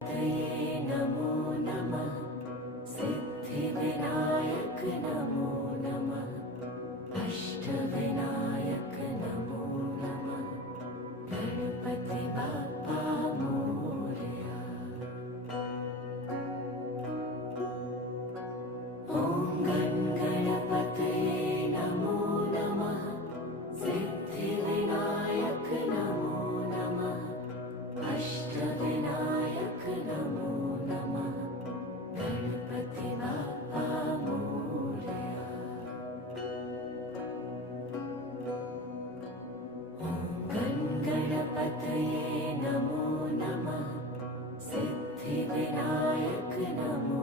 तये नमो नमः। सिद्धिविनायक नमो नमः। अष्टविनायक नमो नमः। गणपति बाप्पा मोरया। ॐ गणपतये नमो नमः। सिद्धिविनायक नमो नमः। अष्टविनायक नमो नमः। गणपति बाप्पा मोरया। ॐ गणपतये नमो नमः। सिद्धिविनायक नमो